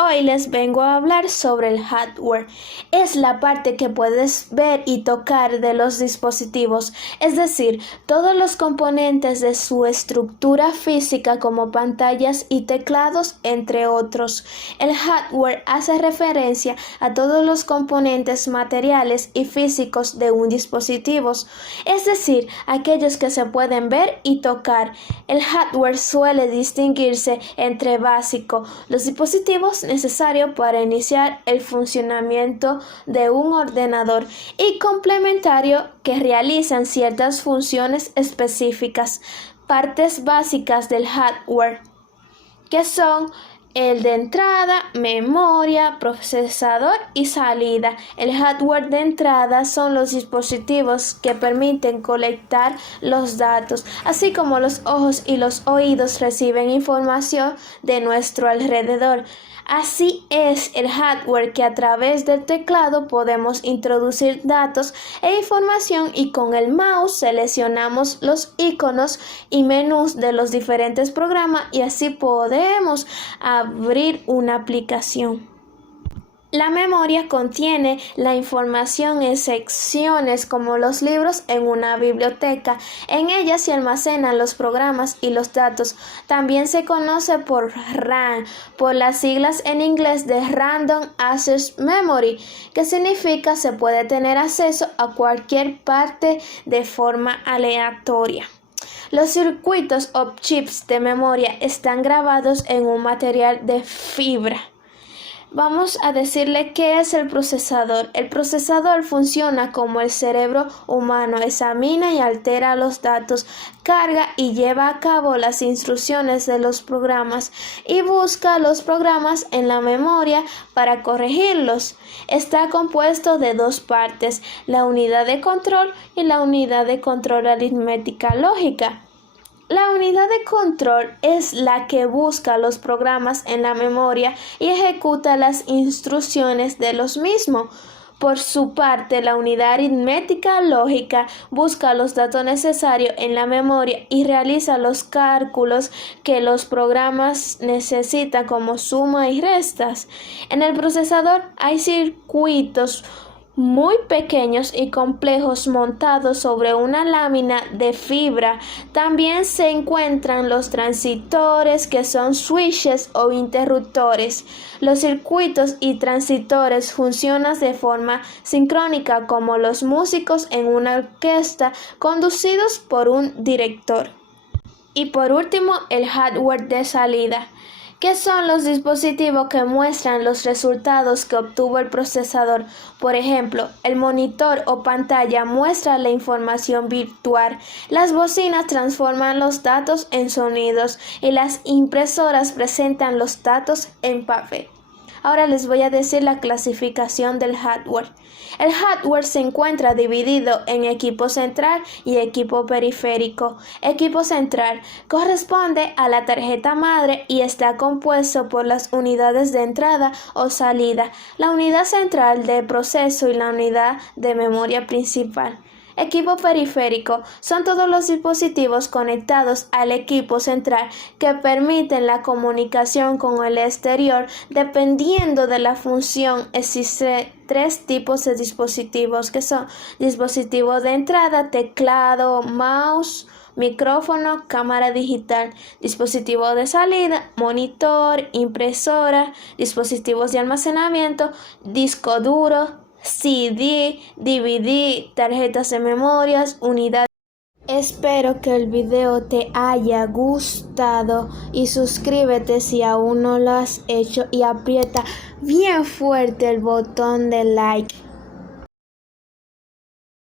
Hoy les vengo a hablar sobre el hardware. Es la parte que puedes ver y tocar de los dispositivos, es decir, todos los componentes de su estructura física como pantallas y teclados, entre otros. El hardware hace referencia a todos los componentes materiales y físicos de un dispositivo, es decir, aquellos que se pueden ver y tocar. El hardware suele distinguirse entre básico, los dispositivos necesarios para iniciar el funcionamiento de un ordenador, y complementario, que realizan ciertas funciones específicas. Partes básicas del hardware, que son el de entrada, memoria, procesador y salida. El hardware de entrada son los dispositivos que permiten colectar los datos, así como los ojos y los oídos reciben información de nuestro alrededor. Así es el hardware, que a través del teclado podemos introducir datos e información, y con el mouse seleccionamos los iconos y menús de los diferentes programas, y así podemos abrir una aplicación. La memoria contiene la información en secciones como los libros en una biblioteca. En ella se almacenan los programas y los datos. También se conoce por RAM, por las siglas en inglés de Random Access Memory, que significa se puede tener acceso a cualquier parte de forma aleatoria. Los circuitos o chips de memoria están grabados en un material de fibra. Vamos a decirle qué es el procesador. El procesador funciona como el cerebro humano: examina y altera los datos, carga y lleva a cabo las instrucciones de los programas, y busca los programas en la memoria para corregirlos. Está compuesto de dos partes: la unidad de control y la unidad de control aritmética lógica. La unidad de control es la que busca los programas en la memoria y ejecuta las instrucciones de los mismos. Por su parte, la unidad aritmética lógica busca los datos necesarios en la memoria y realiza los cálculos que los programas necesitan, como suma y restas. En el procesador hay circuitos muy pequeños y complejos montados sobre una lámina de fibra. También se encuentran los transistores, que son switches o interruptores. Los circuitos y transistores funcionan de forma sincrónica, como los músicos en una orquesta conducidos por un director. Y por último, el hardware de salida, que son los dispositivos que muestran los resultados que obtuvo el procesador. Por ejemplo, el monitor o pantalla muestra la información virtual, las bocinas transforman los datos en sonidos, y las impresoras presentan los datos en papel. Ahora les voy a decir la clasificación del hardware. El hardware se encuentra dividido en equipo central y equipo periférico. Equipo central corresponde a la tarjeta madre y está compuesto por las unidades de entrada o salida, la unidad central de proceso y la unidad de memoria principal. Equipo periférico son todos los dispositivos conectados al equipo central que permiten la comunicación con el exterior. Dependiendo de la función, existen tres tipos de dispositivos, que son dispositivos de entrada: teclado, mouse, micrófono, cámara digital; dispositivo de salida: monitor, impresora; dispositivos de almacenamiento: disco duro, CD, DVD, tarjetas de memorias, unidades. Espero que el video te haya gustado, y suscríbete si aún no lo has hecho, y aprieta bien fuerte el botón de like.